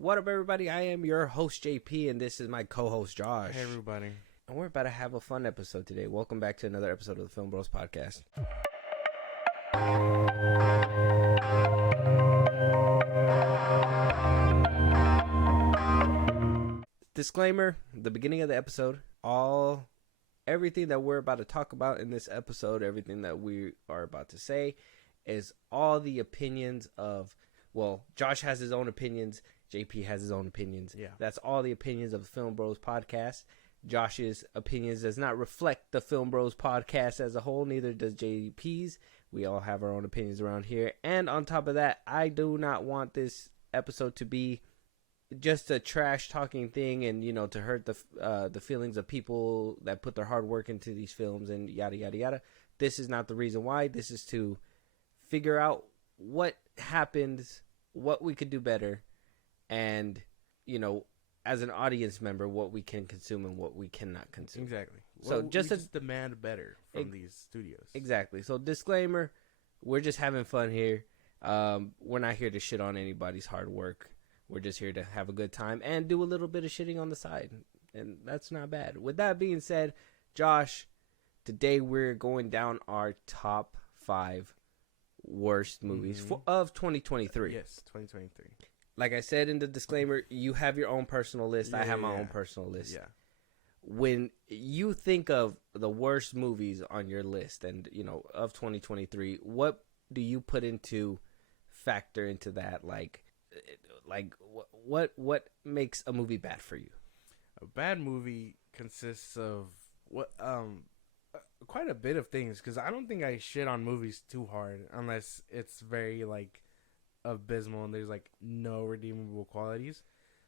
What up, everybody? I am your host, JP, and this is my co-host, Josh. Hey, everybody. And we're about to have a fun episode today. Welcome back to another episode of the FIlmBros podcast. Disclaimer, the beginning of the episode, everything that we're about to talk about in this episode, everything that we are about to say is all the opinions of, well, Josh has his own opinions, JP has his own opinions. Yeah. That's all the opinions of the FIlmBros podcast. Josh's opinions does not reflect the FIlmBros podcast as a whole, neither does JP's. We all have our own opinions around here. And on top of that, I do not want this episode to be just a trash talking thing and, you know, to hurt the feelings of people that put their hard work into these films and yada, yada, yada. This is not the reason why. This is to figure out what happened, what we could do better, and, you know, as an audience member, what we can consume and what we cannot consume. Exactly. So well, just demand better from these studios. Exactly. So disclaimer, we're just having fun here. We're not here to shit on anybody's hard work. We're just here to have a good time and do a little bit of shitting on the side. And that's not bad. With that being said, Josh, today we're going down our top 5 worst movies of 2023. Yes, 2023. Like I said in the disclaimer, you have your own personal list. I have my own personal list. Yeah. When you think of the worst movies on your list and, you know, of 2023, what do you put into factor into that? Like what makes a movie bad for you? A bad movie consists of quite a bit of things, because I don't think I shit on movies too hard unless it's very like abysmal and there's like no redeemable qualities.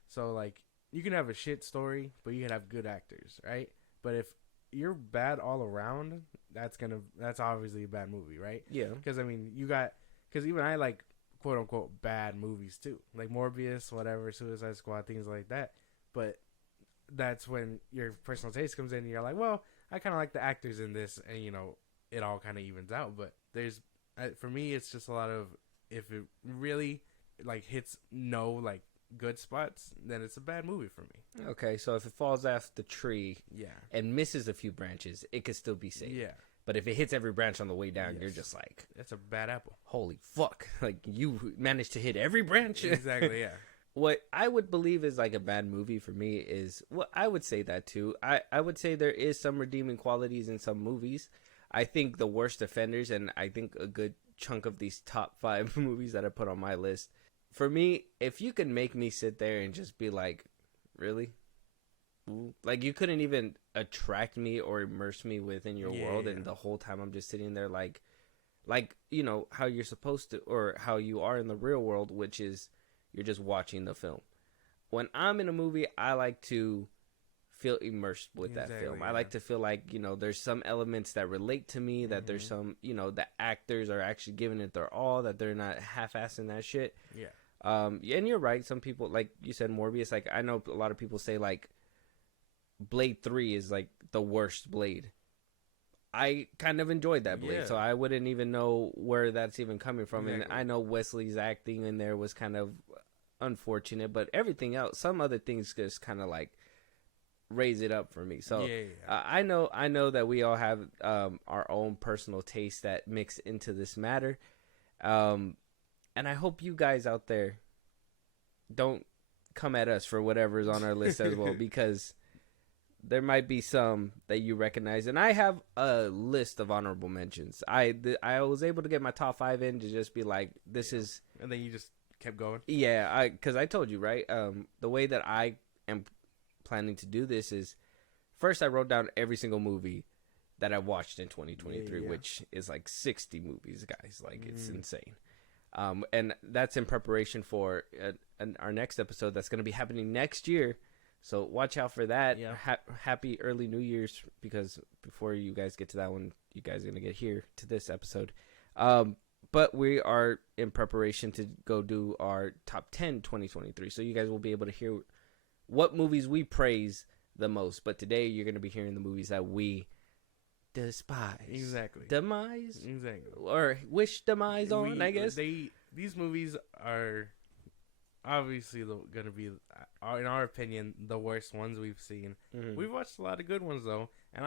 So like you can have a shit story, but you can have good actors, right? But if you're bad all around, that's obviously a bad movie, right? Yeah. Because I mean, because even I like quote unquote bad movies too, like Morbius, whatever, Suicide Squad, things like that. But that's when your personal taste comes in and you're like, well, I kind of like the actors in this, and you know, it all kind of evens out. But for me, it's just a lot of, if it really like hits no like good spots, then it's a bad movie for me. Okay, so if it falls off the tree, yeah, and misses a few branches, it could still be safe. Yeah. But if it hits every branch on the way down, Yes. you're just like, that's a bad apple. holy fuck! Like you managed to hit every branch. Exactly. Yeah. What I would believe is like a bad movie for me is, well, I would say that too. I would say there is some redeeming qualities in some movies. I think the worst offenders, and I think a good chunk of these top 5 movies that I put on my list, for me, if you can make me sit there and just be like, really? Ooh. Like you couldn't even attract me or immerse me within your world, and the whole time I'm just sitting there like, you know, how you're supposed to, or how you are in the real world, which is you're just watching the film. When I'm in a movie, I like to feel immersed with that film. Yeah. I like to feel like, you know, there's some elements that relate to me, that there's some, you know, the actors are actually giving it their all, that they're not half-assing that shit. Yeah. And you're right. Some people, like you said, Morbius, like I know a lot of people say like Blade 3 is like the worst Blade. I kind of enjoyed that Blade, so I wouldn't even know where that's even coming from. Exactly. And I know Wesley's acting in there was kind of unfortunate, but everything else, some other things just kind of like raise it up for me. So I know that we all have our own personal taste that mix into this matter. And I hope you guys out there don't come at us for whatever's on our list as well, because there might be some that you recognize. And I have a list of honorable mentions. I was able to get my top 5 in to just be like, this is... And then you just kept going? Yeah, because I told you, right? The way that I am planning to do this is, first I wrote down every single movie that I watched in 2023, which is like 60 movies, guys. Like, it's insane. And that's in preparation for our next episode that's going to be happening next year. So watch out for that. Yeah. Happy early New Year's, because before you guys get to that one, you guys are going to get here to this episode. But we are in preparation to go do our top 10 2023. So you guys will be able to hear what movies we praise the most. But today you're going to be hearing the movies that we despise. Exactly. Demise? Exactly. Or wish demise on, I guess. These movies are obviously gonna be, in our opinion, the worst ones we've seen. Mm-hmm. We've watched a lot of good ones though, and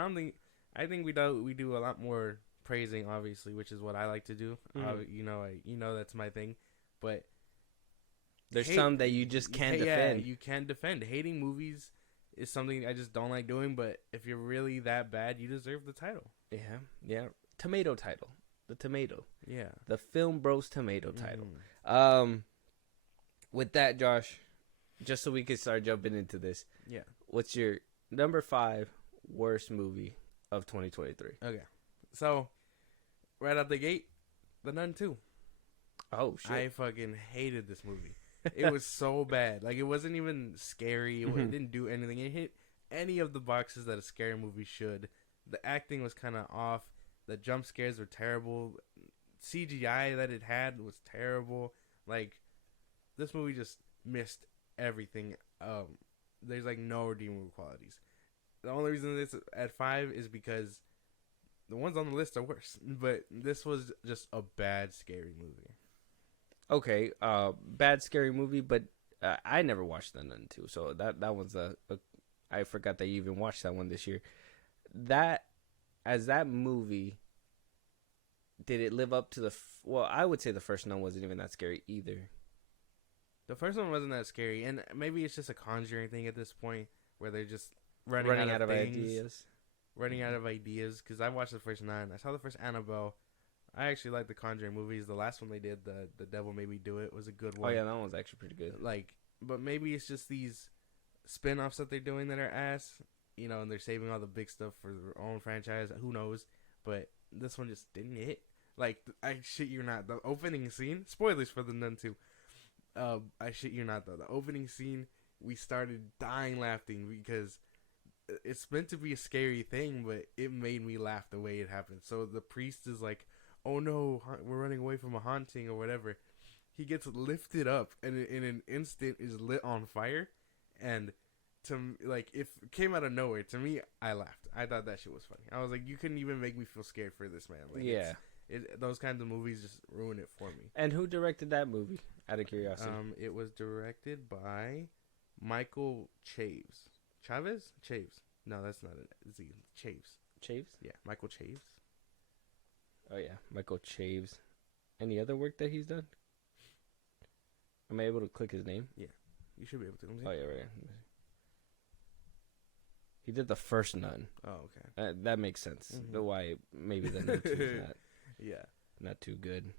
I think we do a lot more praising, obviously, which is what I like to do. That's my thing, but there's some that you just can't defend. Yeah, you can't defend. Hating movies is something I just don't like doing. But if you're really that bad, you deserve the title. Yeah. Tomato title. The tomato. Yeah. The FIlmBros tomato title. With that, Josh, just so we can start jumping into this. Yeah. What's your number 5 worst movie of 2023? Okay. So, right out the gate, The Nun 2. Oh, shit. I fucking hated this movie. It was so bad. Like, it wasn't even scary. It didn't do anything. It hit any of the boxes that a scary movie should. The acting was kind of off. The jump scares were terrible. CGI that it had was terrible. Like, this movie just missed everything. There's, like, no redeemable qualities. The only reason this at 5 is because the ones on the list are worse. But this was just a bad, scary movie. Okay, bad scary movie, but I never watched The Nun 2, so that one's I forgot that you even watched that one this year. That movie, did it live up to well, I would say the first Nun wasn't even that scary either. The first one wasn't that scary, and maybe it's just a Conjuring thing at this point, where they're just running out of ideas. Running out of ideas, because I watched the first Nun. I saw the first Annabelle. I actually like the Conjuring movies. The last one they did, the Devil Made Me Do It, was a good one. Oh yeah, that one was actually pretty good. Like, but maybe it's just these spin-offs that they're doing that are ass, and they're saving all the big stuff for their own franchise. Who knows? But this one just didn't hit. Like, I shit you not, the opening scene. Spoilers for The Nun 2. I shit you not though. The opening scene, we started dying laughing because it's meant to be a scary thing, but it made me laugh the way it happened. So the priest is like, "Oh no, we're running away from a haunting or whatever." He gets lifted up and in an instant is lit on fire, and if it came out of nowhere, to me, I laughed. I thought that shit was funny. I was like, you couldn't even make me feel scared for this man. Like, yeah. Those kinds of movies just ruin it for me. And who directed that movie? Out of curiosity. It was directed by Michael Chaves. Chavez? Chaves. No, that's not it. Z. Chaves. Chaves? Yeah, Michael Chaves. Oh yeah, Michael Chaves. Any other work that he's done? Am I able to click his name? Yeah, you should be able to. Oh yeah, right. He did the first Nun. Oh, okay. That makes sense. Mm-hmm. Why maybe the Nun 2 is not too good.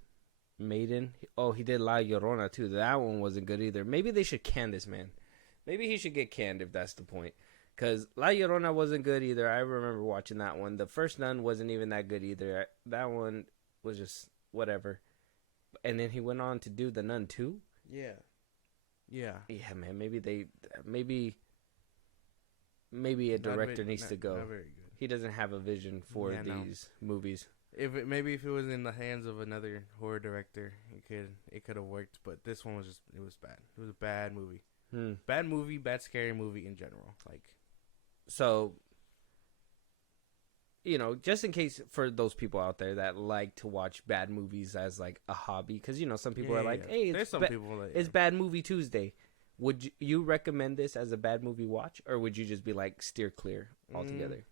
Maiden. Oh, he did La Llorona too. That one wasn't good either. Maybe they should can this man. Maybe he should get canned if that's the point. Because La Llorona wasn't good either. I remember watching that one. The first Nun wasn't even that good either. That one was just whatever. And then he went on to do The Nun 2? Yeah. Yeah, man. Maybe a director needs to go. Not very good. He doesn't have a vision for these movies. If it was in the hands of another horror director, it could have worked. But this one was it was bad. It was a bad movie. Bad movie, bad scary movie in general. Like, so, just in case for those people out there that like to watch bad movies as like a hobby, because some people are like, hey, there's some people that, it's Bad Movie Tuesday. Would you recommend this as a bad movie watch, or would you just be like steer clear altogether?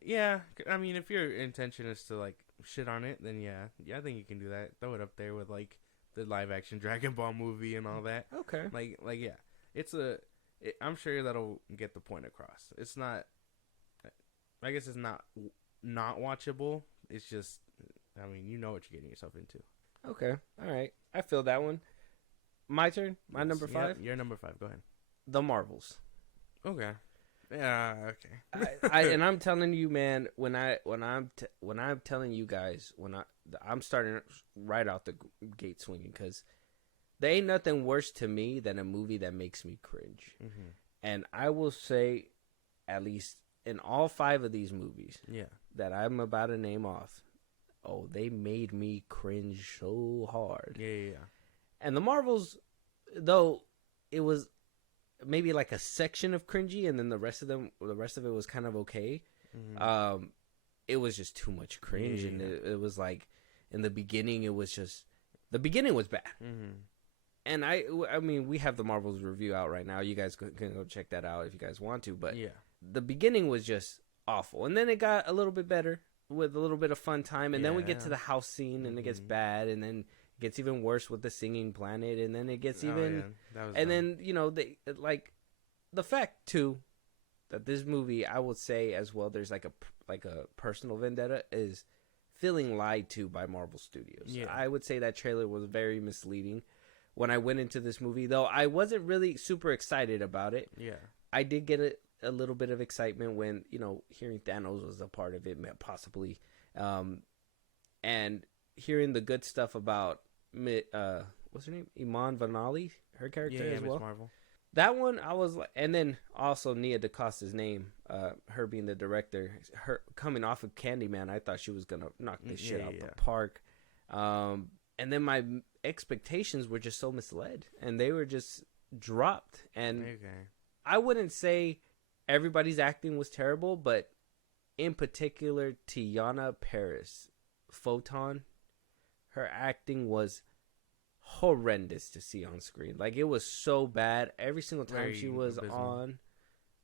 Yeah, I mean, if your intention is to like shit on it, then yeah, I think you can do that. Throw it up there with like the live action Dragon Ball movie and all that. Okay, like yeah, I'm sure that'll get the point across. It's not, I guess it's not watchable. It's just, I mean, you know what you're getting yourself into. Okay, all right, I feel that one. My turn. My number 5. Your number 5. Go ahead. The Marvels. Okay. Yeah. Okay. I'm telling you, man. When I'm telling you guys, I'm starting right out the gate swinging, because there ain't nothing worse to me than a movie that makes me cringe. Mm-hmm. And I will say, at least in all 5 of these movies, that I'm about to name off, they made me cringe so hard. Yeah. And the Marvels, though, it was maybe like a section of cringy, and then the rest of it was kind of okay. Mm-hmm. It was just too much cringe, and it was like in the beginning, the beginning was bad. Mm-hmm. And I mean, we have the Marvels review out right now. You guys can go check that out if you guys want to. But the beginning was just awful, and then it got a little bit better with a little bit of fun time, and then we get to the house scene, and it gets bad, and then it gets even worse with the singing planet, and then it gets even, and then they like the fact too that this movie, I would say as well, there's like a personal vendetta is feeling lied to by Marvel Studios. Yeah. I would say that trailer was very misleading. When I went into this movie, though, I wasn't really super excited about it. Yeah, I did get a little bit of excitement when hearing Thanos was a part of it, possibly, and hearing the good stuff about what's her name, Iman Vellani, her character as well. Marvel. That one I was like, and then also Nia DaCosta's name, her being the director, her coming off of Candyman, I thought she was gonna knock this shit out the park. And then my expectations were just so misled, and they were just dropped. And I wouldn't say everybody's acting was terrible, but in particular, Teyonah Parris, Photon, her acting was horrendous to see on screen. Like, it was so bad. Every single time she was on,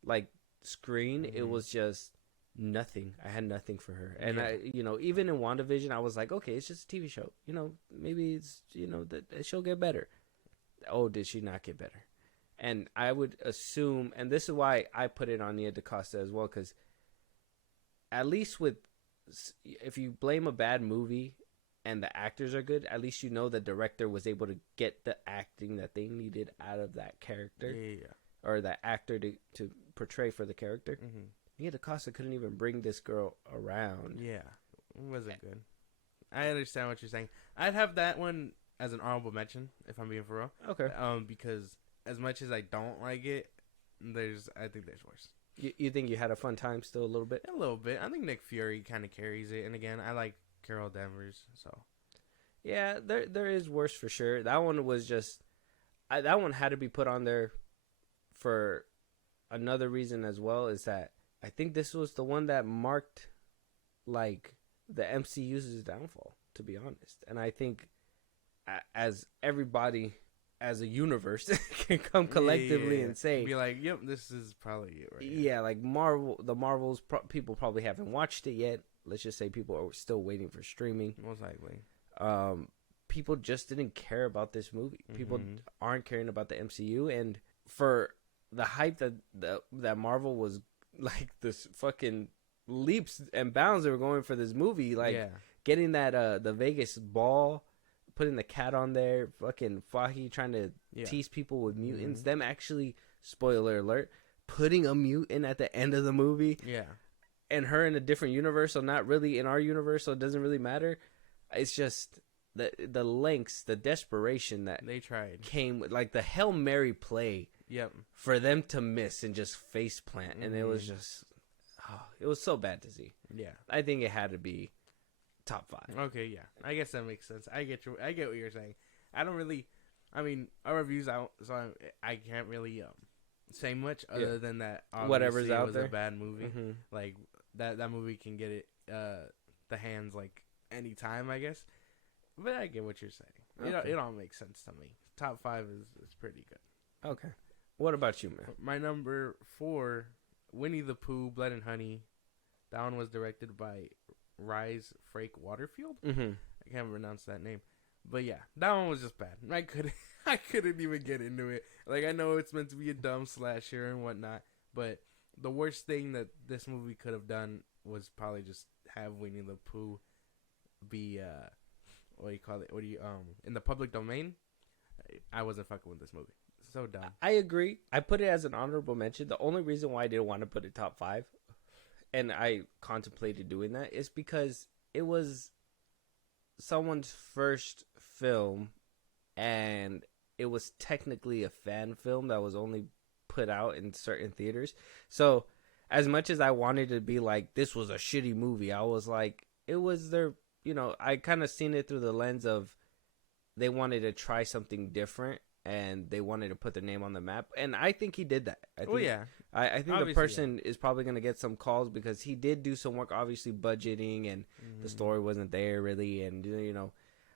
like, screen, it was just nothing. I had nothing for her. And I even in WandaVision, I was like, okay, it's just a TV show, maybe it's that she'll get better. Oh, did she not get better? And I would assume, and this is why I put it on Nia DaCosta as well, because at least if you blame a bad movie and the actors are good, at least the director was able to get the acting that they needed out of that character, or that actor to portray for the character. Nia DaCosta couldn't even bring this girl around. Yeah, it wasn't good. I understand what you're saying. I'd have that one as an honorable mention, if I'm being for real. Okay. Because as much as I don't like it, I think there's worse. You think you had a fun time still a little bit? A little bit. I think Nick Fury kind of carries it. And again, I like Carol Danvers, so. Yeah, there is worse for sure. That one was just... that one had to be put on there for another reason as well, is that I think this was the one that marked, like, the MCU's downfall, to be honest. And I think as everybody, as a universe, can come collectively and say... Be like, yep, this is probably it right here. Yeah, like the Marvels, people probably haven't watched it yet. Let's just say people are still waiting for streaming. Most likely. People just didn't care about this movie. People aren't caring about the MCU. And for the hype that Marvel was... like this fucking leaps and bounds they were going for this movie, like getting that the Vegas ball, putting the cat on there, fucking Fahey trying to tease people with mutants, them actually, spoiler alert, putting a mutant at the end of the movie, and her in a different universe, so not really in our universe, so it doesn't really matter. It's just the lengths, the desperation that they tried came, like the Hail Mary play. Yep. For them to miss and just face plant, and it was just, it was so bad to see. Yeah, I think it had to be top 5. Okay, yeah, I guess that makes sense. I get what you're saying. I don't really, I mean, our reviews out, so I can't really say much other than that. Whatever's out was there, a bad movie. Like that movie can get it the hands like anytime, I guess. But I get what you're saying. Okay. It all makes sense to me. Top 5 is pretty good. Okay. What about you, man? My number 4, Winnie the Pooh, Blood and Honey. That one was directed by Rise Frake Waterfield. I can't pronounce that name. But yeah, that one was just bad. I couldn't even get into it. Like, I know it's meant to be a dumb slasher and whatnot, but the worst thing that this movie could have done was probably just have Winnie the Pooh be, in the public domain. I wasn't fucking with this movie. So dumb. I agree. I put it as an honorable mention. The only reason why I didn't want to put it top 5, and I contemplated doing that, is because it was someone's first film, and it was technically a fan film that was only put out in certain theaters. So as much as I wanted to be like, this was a shitty movie, I was like, it was their, I kind of seen it through the lens of they wanted to try something different. And they wanted to put their name on the map. And I think he did that. I think obviously, the person is probably going to get some calls because he did do some work, obviously budgeting, and the story wasn't there really. And,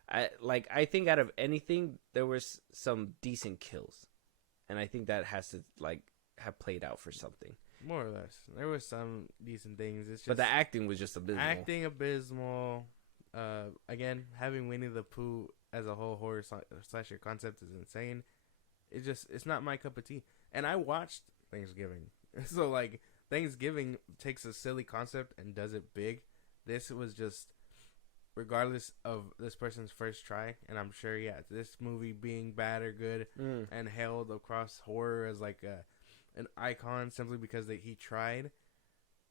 I think out of anything, there was some decent kills, and I think that has to like have played out for something. More or less, there was some decent things. It's just But the acting was just abysmal. acting abysmal. Again, having Winnie the Pooh as a whole horror slasher concept is insane. It's not my cup of tea. And I watched Thanksgiving, so like Thanksgiving takes a silly concept and does it big. This was just, regardless of this person's first try, and I'm sure, this movie being bad or good and hailed across horror as like an icon simply because he tried,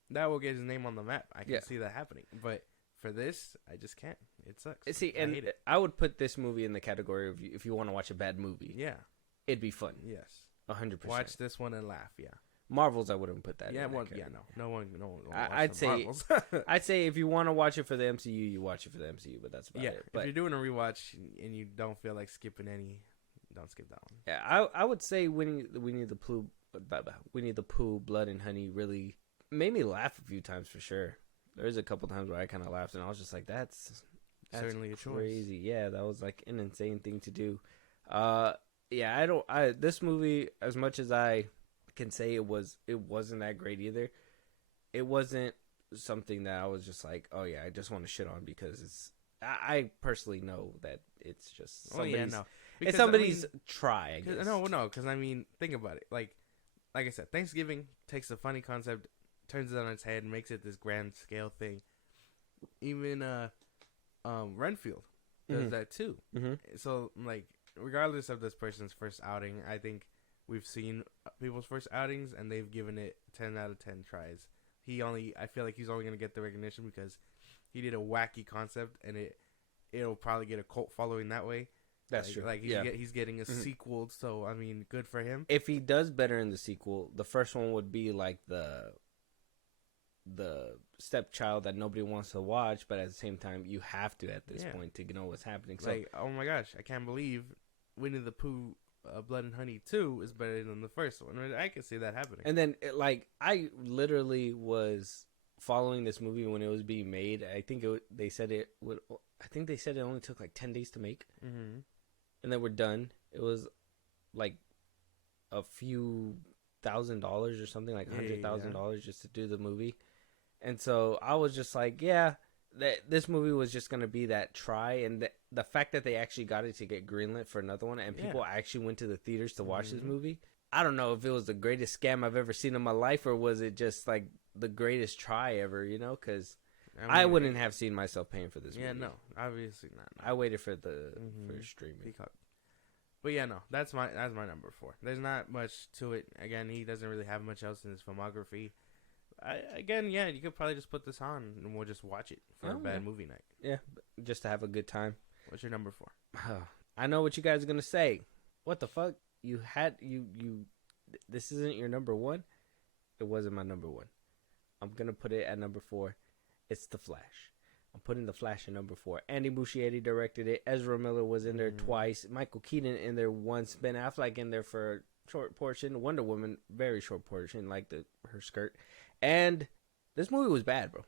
that will get his name on the map. I can see that happening. But for this, I just can't. It sucks. See, and I would put this movie in the category of if you want to watch a bad movie. Yeah. It'd be fun. Yes. 100%. Watch this one and laugh, yeah. Marvels, I wouldn't put that. Yeah, in well, that category. no one. I'd say, I'd say if you want to watch it for the MCU, you watch it for the MCU. But that's about it. But if you're doing a rewatch and you don't feel like skipping any, don't skip that one. Yeah, I would say Winnie the Pooh, Blood and Honey really made me laugh a few times for sure. There's a couple times where I kind of laughed and I was just like, that's certainly crazy. Yeah, that was like an insane thing to do. This movie, as much as I can say it wasn't that great either. It wasn't something that I was just like, oh yeah, I just want to shit on because I personally know that it's just somebody's try. I guess. No, because I mean, think about it. Like I said, Thanksgiving takes a funny concept, turns it on its head, and makes it this grand scale thing. Even Renfield does that too. Mm-hmm. So like, regardless of this person's first outing, I think we've seen people's first outings and they've given it 10 out of 10 tries. I feel like he's only going to get the recognition because he did a wacky concept and it'll probably get a cult following that way. That's true. Like he's getting a sequel, so I mean, good for him. If he does better in the sequel, the first one would be like the stepchild that nobody wants to watch, but at the same time, you have to at this point to know what's happening. So, like, oh my gosh, I can't believe Winnie the Pooh, Blood and Honey 2 is better than the first one. I can see that happening. And then, I literally was following this movie when it was being made. I think they said it only took like 10 days to make, and then we're done. It was like a few $1,000 or something, like $100,000 just to do the movie. And so I was just like, that this movie was just going to be that try. And the fact that they actually got it to get greenlit for another one and people actually went to the theaters to watch this movie. I don't know if it was the greatest scam I've ever seen in my life or was it just like the greatest try ever, because I wouldn't have seen myself paying for this movie. Yeah, no, obviously not. No. I waited for for streaming. Peacock. But yeah, no, that's my number 4. There's not much to it. Again, he doesn't really have much else in his filmography. You could probably just put this on and we'll just watch it for a bad movie night. Yeah, just to have a good time. What's your number 4? I know what you guys are gonna say. What the fuck? You this isn't your number 1? It wasn't my number 1. I'm gonna put it at number 4. It's The Flash. I'm putting The Flash at number 4. Andy Muschietti directed it. Ezra Miller was in there twice. Michael Keaton in there once. Ben Affleck in there for a short portion. Wonder Woman, very short portion, like her skirt. And this movie was bad, bro.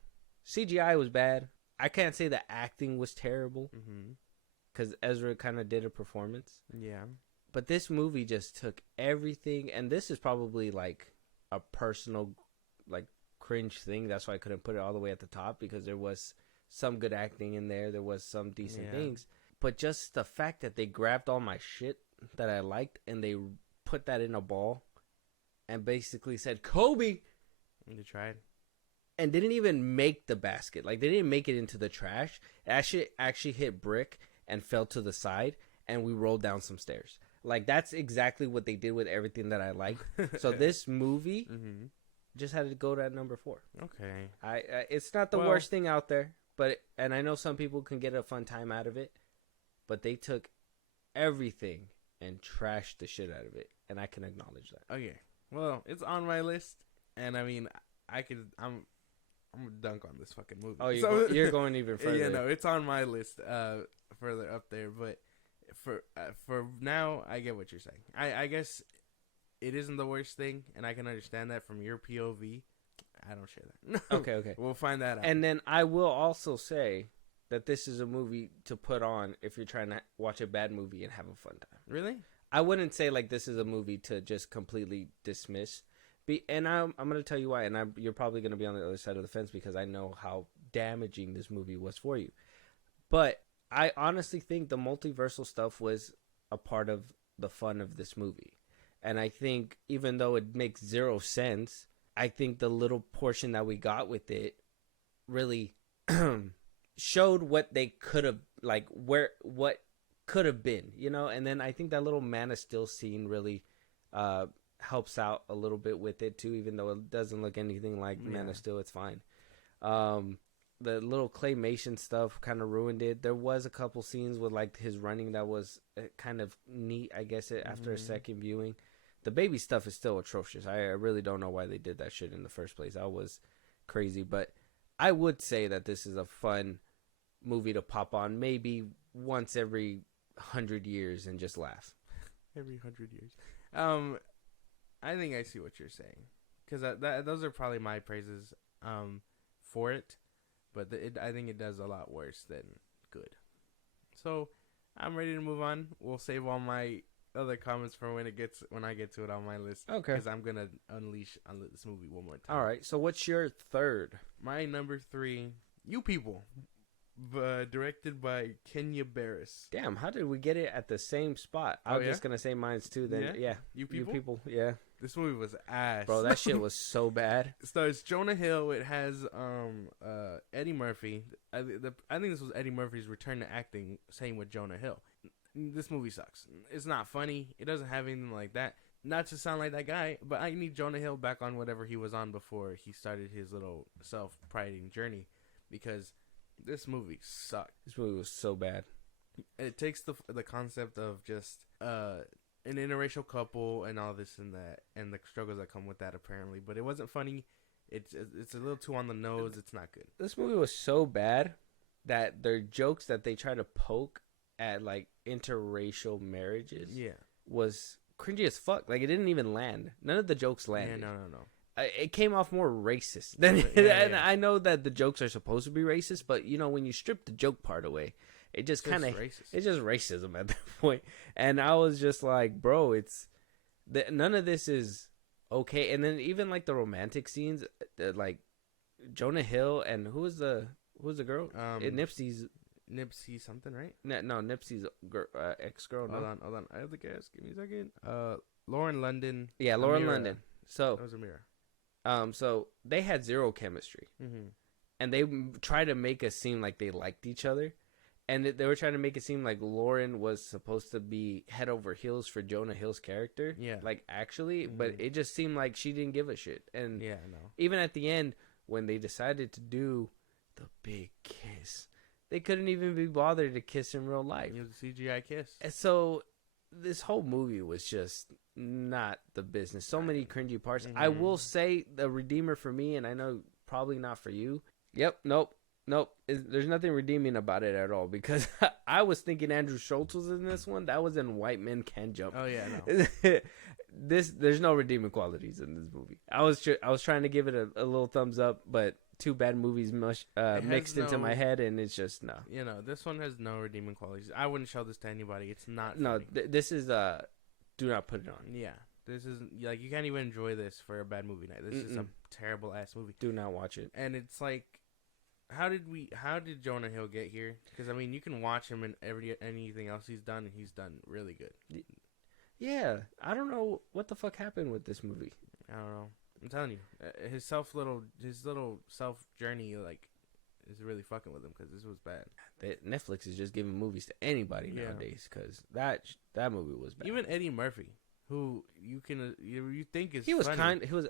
CGI was bad. I can't say the acting was terrible because Ezra kind of did a performance. Yeah. But this movie just took everything, and this is probably like a personal, like, cringe thing. That's why I couldn't put it all the way at the top because there was some good acting in there. There was some decent things. But just the fact that they grabbed all my shit that I liked and they put that in a ball and basically said, Kobe! You tried. And didn't even make the basket. Like, they didn't make it into the trash. It actually hit brick and fell to the side, and we rolled down some stairs. Like, that's exactly what they did with everything that I liked. So this movie just had to go to at number 4. Okay. It's not the worst thing out there, and I know some people can get a fun time out of it, but they took everything and trashed the shit out of it, and I can acknowledge that. Okay. Well, it's on my list. And I mean, I'm gonna dunk on this fucking movie. Oh, you're going even further. Yeah, no, it's on my list, further up there. But for now, I get what you're saying. I guess it isn't the worst thing, and I can understand that from your POV. I don't share that. Okay. We'll find that out. And then I will also say, that this is a movie to put on if you're trying to watch a bad movie and have a fun time. Really? I wouldn't say like this is a movie to just completely dismiss. And I'm going to tell you why. And you're probably going to be on the other side of the fence because I know how damaging this movie was for you. But I honestly think the multiversal stuff was a part of the fun of this movie. And I think even though it makes zero sense, I think the little portion that we got with it really showed what they could have, like, what could have been, you know? And then I think that little Man of Steel scene really helps out a little bit with it too, even though it doesn't look anything like Man of Steel. It's fine. The little claymation stuff kind of ruined it. There was a couple scenes with like his running that was kind of neat, I guess, after a second viewing. The baby stuff is still atrocious. I really don't know why they did that shit in the first place. That was crazy. But I would say that this is a fun movie to pop on maybe once every 100 years and just laugh. Every 100 years. I think I see what you're saying. Because those are probably my praises for it. But I think it does a lot worse than good. So I'm ready to move on. We'll save all my other comments for when I get to it on my list. Okay. Because I'm gonna unleash on this movie one more time. All right. So what's your third? My number 3, You People, directed by Kenya Barris. Damn, how did we get it at the same spot? I was just gonna say mine's too. Then yeah. You People. You People. Yeah. This movie was ass, bro. That shit was so bad. It stars Jonah Hill. It has Eddie Murphy. I think this was Eddie Murphy's return to acting. Same with Jonah Hill. This movie sucks. It's not funny. It doesn't have anything like that. Not to sound like that guy, but I need Jonah Hill back on whatever he was on before he started his little self-priding journey, because this movie sucked. This movie was so bad. It takes the concept of just an interracial couple and all this and that, and the struggles that come with that, apparently. But it wasn't funny. It's a little too on the nose. It's not good. This movie was so bad that their jokes that they try to poke at, like, interracial marriages, was cringy as fuck. Like, it didn't even land. None of the jokes landed. Yeah, no. It came off more racist than and I know that the jokes are supposed to be racist, but you know, when you strip the joke part away, it just kind of it's just racism at that point. And I was just like, bro, none of this is okay. And then even like the romantic scenes, like Jonah Hill and who's the girl? Nipsey something, right? No, Nipsey's ex-girl. Hold on. I have the guess. Give me a second. Lauren London. Yeah, Lauren London. So that was Amira. So they had zero chemistry, and they tried to make us seem like they liked each other, and they were trying to make it seem like Lauren was supposed to be head over heels for Jonah Hill's character. Yeah, like actually, but it just seemed like she didn't give a shit. And even at the end when they decided to do the big kiss, they couldn't even be bothered to kiss in real life. It was a CGI kiss. And so this whole movie was just not the business. So many cringy parts. I will say the redeemer for me, and I know probably not for you. Yep. Nope. There's nothing redeeming about it at all, because I was thinking Andrew Schultz was in this one. That was in White Men Can Jump. Oh yeah, no. There's no redeeming qualities in this movie. I was trying to give it a little thumbs up, but two bad movies mixed into my head, and it's just no. You know, this one has no redeeming qualities. I wouldn't show this to anybody. It's not. No, this is do not put it on. Yeah, this is like you can't even enjoy this for a bad movie night. This is a terrible ass movie. Do not watch it. And it's like, how did Jonah Hill get here? Because I mean, you can watch him in anything else he's done, and he's done really good. Yeah, I don't know what the fuck happened with this movie. I don't know. I'm telling you, his little self journey like is really fucking with him, because this was bad. Netflix is just giving movies to anybody nowadays, because that movie was bad. Even Eddie Murphy, who you think is he was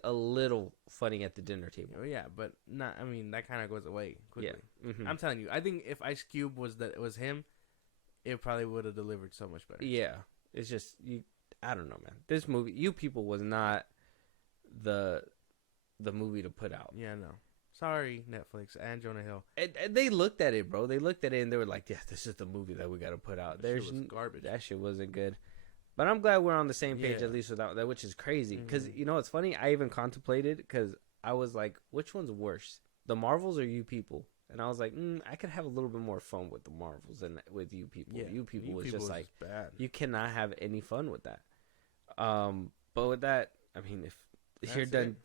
a little funny at the dinner table. Oh yeah, but not. I mean, that kind of goes away quickly. Yeah. I'm telling you, I think if Ice Cube was him, it probably would have delivered so much better. Yeah, it's just I don't know, man. This movie, You People, was not the movie to put out. Yeah, no. Sorry, Netflix and Jonah Hill. And they looked at it, bro. They looked at it and they were like, "Yeah, this is the movie that we got to put out." That shit was garbage. That shit wasn't good. But I'm glad we're on the same page, at least without that, which is crazy. Because you know, it's funny. I even contemplated, because I was like, "Which one's worse, The Marvels or You People?" And I was like, I could have a little bit more fun with the Marvels than with you people. Yeah, You people was just like, bad. you cannot have any fun with that. But with that, I mean, if you're done,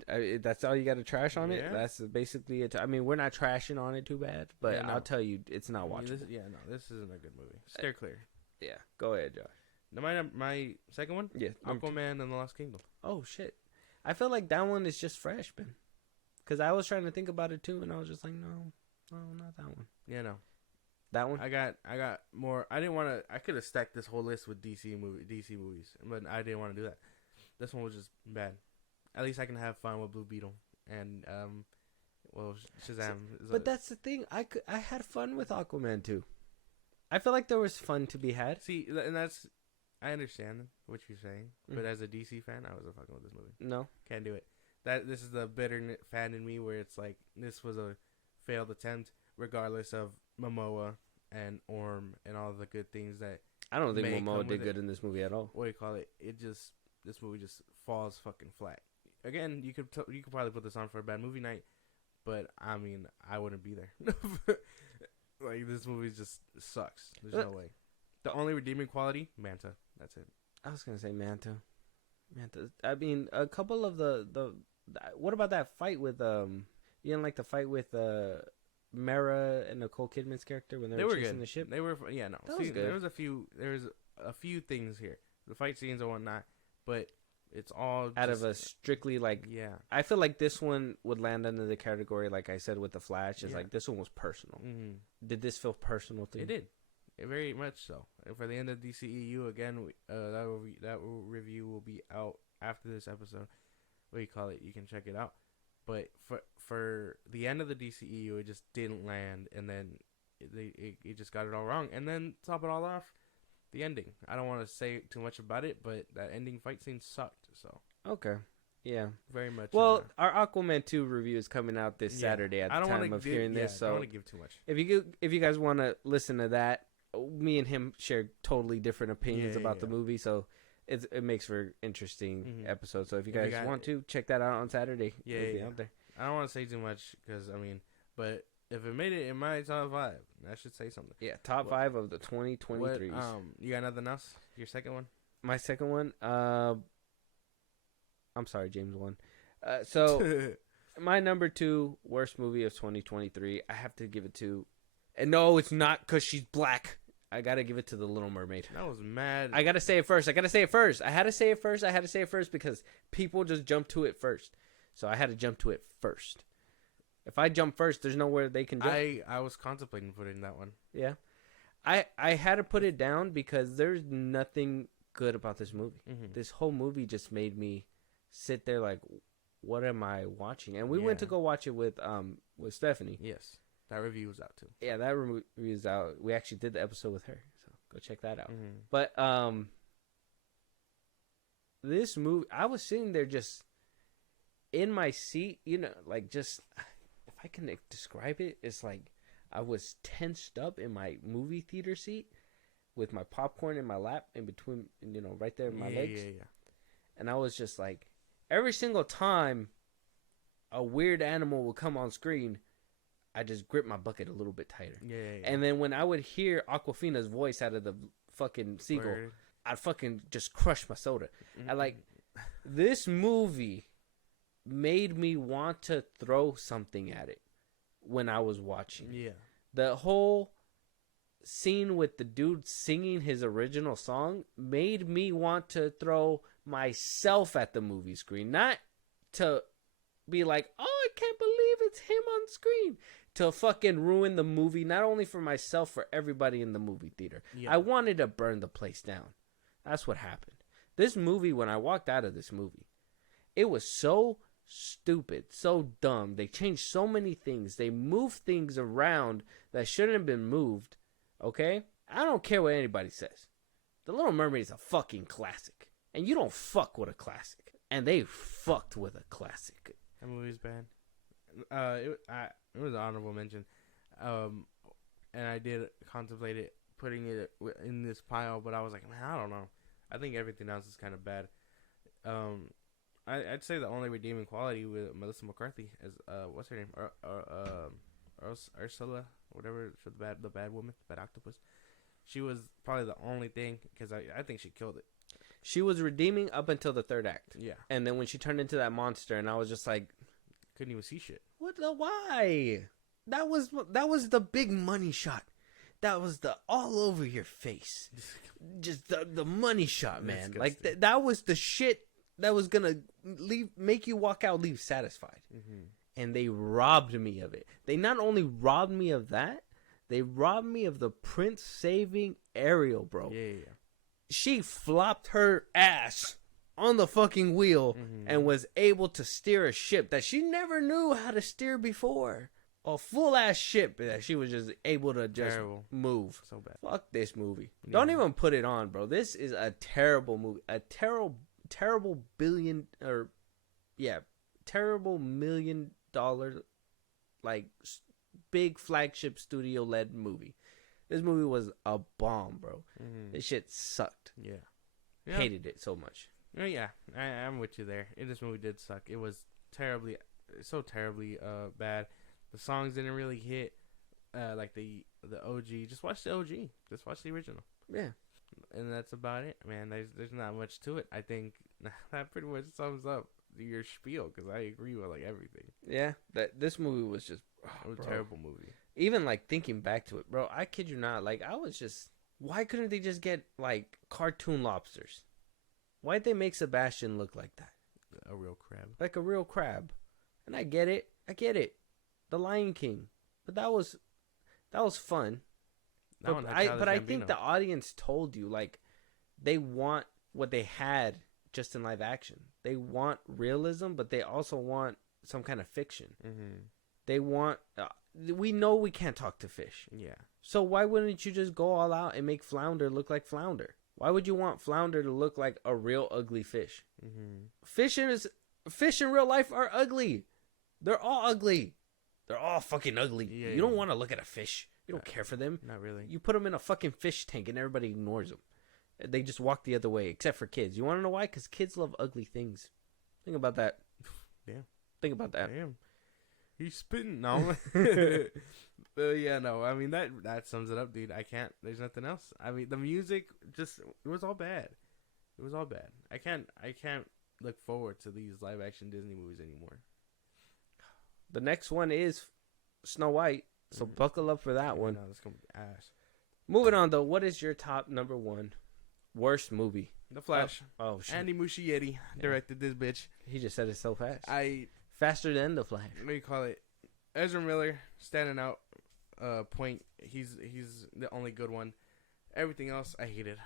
that's all you got to trash on it. That's basically it. I mean, we're not trashing on it too bad, but Yeah, no. I'll tell you, it's not watchable. This isn't a good movie. Steer clear. Yeah, go ahead, Josh. Now my second one, Aquaman and the Lost Kingdom. Oh shit, I feel like that one is just fresh, man. Because I was trying to think about it too, and I was just like, no, not that one. Yeah, no. That one. I got more. I didn't want to. I could have stacked this whole list with DC movies, but I didn't want to do that. This one was just bad. At least I can have fun with Blue Beetle and Shazam. But that's the thing. I had fun with Aquaman too. I feel like there was fun to be had. See, and that's, I understand what you're saying, but as a DC fan, I wasn't fucking with this movie. No, can't do it. This is the bitter fan in me, where it's like this was a failed attempt, regardless of Momoa and Orm and all the good things that. I don't think Momoa did good in this movie at all. What do you call it? This movie just falls fucking flat. Again, you could probably put this on for a bad movie night, but I mean, I wouldn't be there. Like, this movie just sucks. There's no way. The only redeeming quality, Manta. That's it. I was gonna say Manta. I mean, a couple of the what about that fight with you didn't like the fight with Mara and Nicole Kidman's character when they were chasing the ship? They were no. That was good. There was a few things here. The fight scenes and whatnot, but it's all out of a strictly like. Yeah. I feel like this one would land under the category, like I said with the Flash, is like this one was personal. Mm-hmm. Did this feel personal to you? It did. Very much so. And for the end of DCEU, again, that review will be out after this episode. What do you call it? You can check it out. But for the end of the DCEU, it just didn't land, and then it just got it all wrong. And then top it all off, the ending. I don't want to say too much about it, but that ending fight scene sucked. So okay, yeah, very much. Well, our Aquaman 2 review is coming out this Saturday at the time of hearing this. So I don't want to give too much. If you guys want to listen to that, me and him share totally different opinions about the movie, so it makes for interesting episodes. So if you guys want to check that out on Saturday, it'll be out there. I don't want to say too much because but if it made it in my top 5, that should say something. Yeah, top 5 of the 2023s. You got nothing else? Your second one? My second one. I'm sorry, James won. So my number 2 worst movie of 2023. I have to give it to, and no, it's not because she's black. I gotta give it to The Little Mermaid. That was mad. I gotta say it first. I had to say it first because people just jump to it first. So I had to jump to it first. If I jump first, there's nowhere they can jump. I was contemplating putting that one. Yeah. I had to put it down because there's nothing good about this movie. Mm-hmm. This whole movie just made me sit there like, what am I watching? And we went to go watch it with Stephanie. Yes. That review was out too. Yeah, that review is out. We actually did the episode with her, so go check that out. Mm-hmm. But this movie, I was sitting there just in my seat, like just, if I can describe it, it's like I was tensed up in my movie theater seat with my popcorn in my lap in between, right there in my legs. Yeah. And I was just like, every single time a weird animal would come on screen, I just grip my bucket a little bit tighter. Yeah. And then when I would hear Aquafina's voice out of the fucking seagull, I'd fucking just crush my soda. Mm-hmm. This movie made me want to throw something at it when I was watching. Yeah. The whole scene with the dude singing his original song made me want to throw myself at the movie screen. Not to be like, oh, I can't believe it's him on screen. To fucking ruin the movie, not only for myself, for everybody in the movie theater. Yeah. I wanted to burn the place down. That's what happened. This movie, when I walked out of this movie, it was so stupid, so dumb. They changed so many things. They moved things around that shouldn't have been moved. Okay? I don't care what anybody says. The Little Mermaid is a fucking classic. And you don't fuck with a classic. And they fucked with a classic. That movie's bad. It was an honorable mention. And I did contemplate putting it in this pile, but I was like, man, I don't know. I think everything else is kind of bad. I'd say the only redeeming quality with Melissa McCarthy is what's her name? Ursula, whatever, for the bad woman, bad octopus. She was probably the only thing, because I think she killed it. She was redeeming up until the third act. Yeah. And then when she turned into that monster, and I was just like, couldn't even see shit. what the why? That was the big money shot. That was the all over your face. Just the money shot, man. Like that was the shit that was gonna make you walk out leave satisfied. Mm-hmm. And they robbed me of it. They not only robbed me of that, they robbed me of the prince saving Ariel, bro. Yeah. She flopped her ass on the fucking wheel and was able to steer a ship that she never knew how to steer before. A full ass ship that she was just able to just move. So bad. Fuck this movie. Yeah. Don't even put it on, bro. This is a terrible movie. A terrible $1 million like big flagship studio led movie. This movie was a bomb, bro. This shit sucked. Yeah. Hated it so much. Yeah, I'm with you there. This movie did suck. It was so terribly bad. The songs didn't really hit like the OG. Just watch the OG. Just watch the original. Yeah. And that's about it, man. There's not much to it. I think that pretty much sums up your spiel, because I agree with like everything. Yeah, this movie was just it was a terrible movie. Even like thinking back to it, bro, I kid you not, like I was just, why couldn't they just get like cartoon lobsters? Why'd they make Sebastian look like that? A real crab. Like a real crab. And I get it. The Lion King. But that was fun. But I think the audience told you, like, they want what they had just in live action. They want realism, but they also want some kind of fiction. They want... we know we can't talk to fish. Yeah. So why wouldn't you just go all out and make Flounder look like Flounder? Why would you want Flounder to look like a real ugly fish? Fish in real life are ugly. They're all ugly. They're all fucking ugly. Yeah, you don't want to look at a fish. You don't care for them. Not really. You put them in a fucking fish tank and everybody ignores them. They just walk the other way, except for kids. You want to know why? Because kids love ugly things. Think about that. Yeah. Think about that. Damn. He's spitting. No. Yeah, no. I mean, that sums it up, dude. I can't. There's nothing else. I mean, the music it was all bad. It was all bad. I can't look forward to these live action Disney movies anymore. The next one is Snow White, so buckle up for that one. No, that's gonna be ass. Moving on though, what is your top number one worst movie? The Flash. Oh shit. Andy Muschietti directed this bitch. He just said it so fast. Faster than The Flash. What do you call it? Ezra Miller standing out. Point. He's the only good one. Everything else I hated.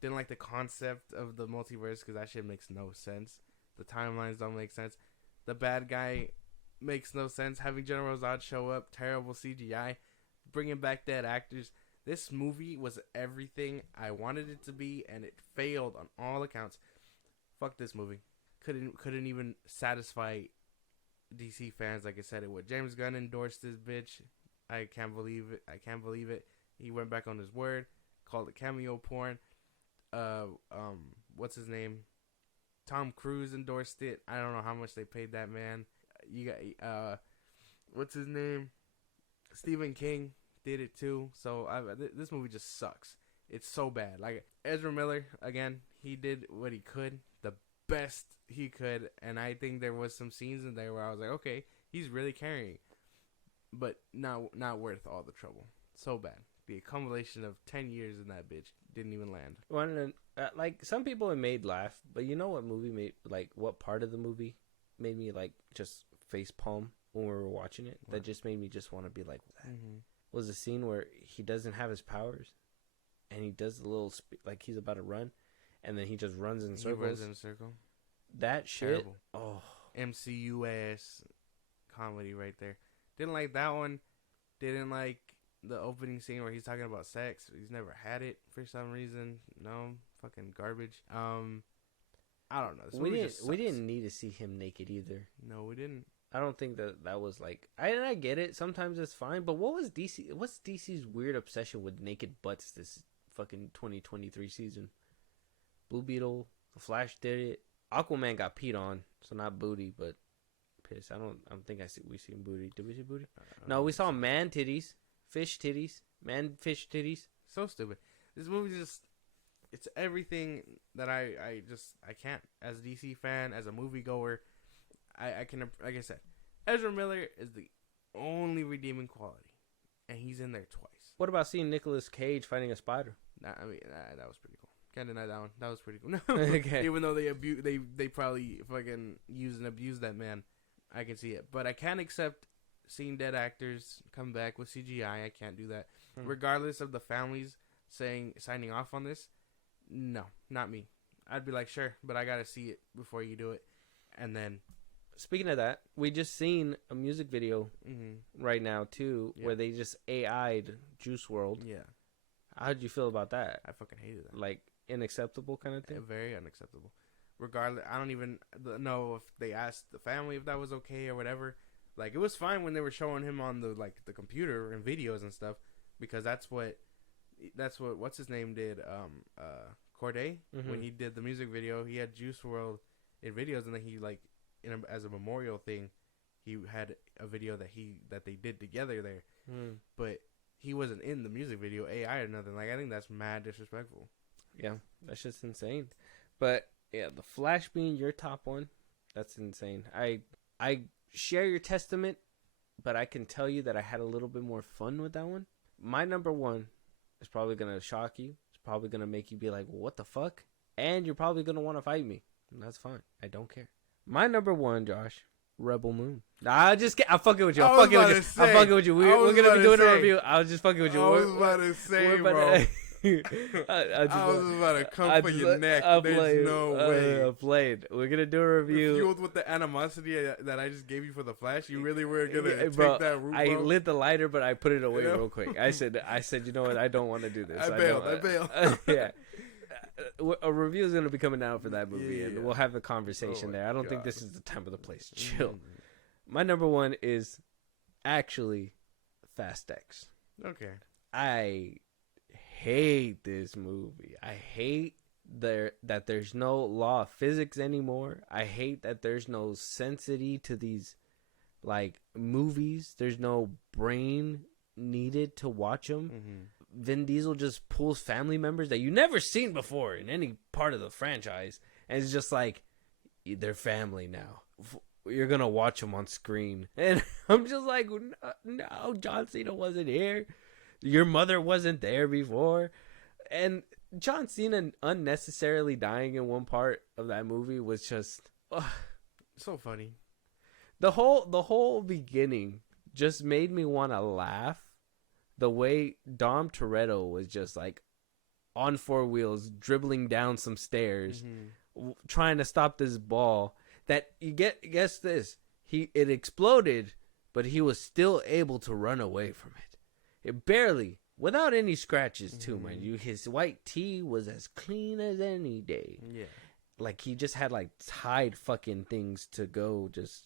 Didn't like the concept of the multiverse because that shit makes no sense. The timelines don't make sense. The bad guy makes no sense. Having General Zod show up, terrible CGI, bringing back dead actors. This movie was everything I wanted it to be, and it failed on all accounts. Fuck this movie. Couldn't even satisfy DC fans like I said it would. James Gunn endorsed this bitch. I can't believe it. He went back on his word, called it cameo porn. What's his name? Tom Cruise endorsed it. I don't know how much they paid that man. You got what's his name? Stephen King did it too. So this movie just sucks. It's so bad. Like Ezra Miller again, he did what he could, the best he could, and I think there was some scenes in there where I was like, okay, he's really carrying, but not worth all the trouble. So bad. The accumulation of 10 years in that bitch didn't even land. Well, like some people it made laugh, but you know what movie made, like what part of the movie made me like just face palm when we were watching it? What? That just made me just want to be like that. Was the scene where he doesn't have his powers, and he does the little like he's about to run, and then he just runs in circles. He runs in a circle. That shit. Terrible. Oh, MCU ass comedy right there. Didn't like that one. Didn't like the opening scene where he's talking about sex. He's never had it for some reason. No, fucking garbage. I don't know. We didn't need to see him naked either. No, we didn't. I don't think that was like. I get it. Sometimes it's fine, but what's DC's weird obsession with naked butts this fucking 2023 season? Blue Beetle, The Flash did it. Aquaman got peed on, so not booty, but piss. I don't think we seen booty. Did we see booty? No, we saw man titties, fish titties, man fish titties. So stupid. This movie just, it's everything that I can't, as a DC fan, as a moviegoer, I can, like I said, Ezra Miller is the only redeeming quality, and he's in there twice. What about seeing Nicolas Cage fighting a spider? That was pretty cool. Can't deny that one. That was pretty cool. Okay. Even though they probably fucking use and abuse that man, I can see it. But I can't accept seeing dead actors come back with CGI. I can't do that. Regardless of the families signing off on this, no, not me. I'd be like, sure, but I gotta see it before you do it. And then, speaking of that, we just seen a music video right now too, where they just AI'd Juice WRLD. Yeah. How'd you feel about that? I fucking hated that. Like, unacceptable kind of thing? Very unacceptable. Regardless, I don't even know if they asked the family if that was okay or whatever. Like, it was fine when they were showing him on the computer and videos and stuff, because that's what what's his name did. Corday, when he did the music video, he had Juice WRLD in videos, and then he as a memorial thing, he had a video that they did together there. But he wasn't in the music video, AI or nothing. Like, I think that's mad disrespectful. Yeah, that's just insane. But yeah, the Flash being your top one, that's insane. I share your testament, but I can tell you that I had a little bit more fun with that one. My number one is probably gonna shock you. It's probably gonna make you be like, "What the fuck?" And you're probably gonna want to fight me. And that's fine. I don't care. My number one, Josh, Rebel Moon. I'm fucking with you. I'm fucking with you. We're gonna be doing a review. I was just fucking with you. I was about to say, bro. I was about to come for your neck. There's no way. I played. We're gonna do a review. Fueled with the animosity that I just gave you for the Flash, you really were gonna take that route, bro? I lit the lighter, but I put it away real quick. I said, you know what? I don't want to do this. I bailed. Yeah. A review is gonna be coming out for that movie, and we'll have a conversation there. I don't think this is the time or the place. Chill. My number one is actually Fast X. Okay. I hate this movie. I hate that there's no law of physics anymore. I hate that there's no sensitivity to these movies. There's no brain needed to watch them. Vin Diesel just pulls family members that you never seen before in any part of the franchise, and it's just like, they're family now. You're gonna watch them on screen, and I'm just like, no, John Cena wasn't here. Your mother wasn't there before. And John Cena unnecessarily dying in one part of that movie was just so funny. The whole beginning just made me want to laugh. The way Dom Toretto was just on four wheels, dribbling down some stairs, trying to stop this ball. That guess this, it exploded, but he was still able to run away from it. It barely, without any scratches too, man. His white tee was as clean as any day. Yeah. He just had tied fucking things to go just